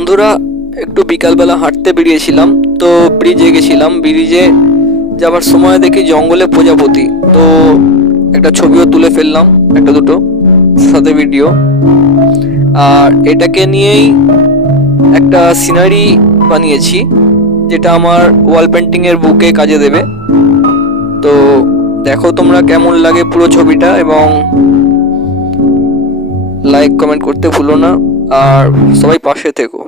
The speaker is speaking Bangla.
বন্ধুরা একটু বিকালবেলা হাঁটতে বেরিয়েছিলাম, তো ব্রিজে গেছিলাম। ব্রিজে যাবার সময় দেখি জঙ্গলে প্রজাপতি, তো একটা ছবিও তুলে ফেললাম, একটা দুটো, সাথে ভিডিও। আর এটাকে নিয়েই একটা সিনারি বানিয়েছি, যেটা আমার ওয়াল পেন্টিংয়ের বুকে কাজে দেবে। তো দেখো তোমরা কেমন লাগে পুরো ছবিটা, এবং লাইক কমেন্ট করতে ভুলো না, আর সবাই পাশে থেকো।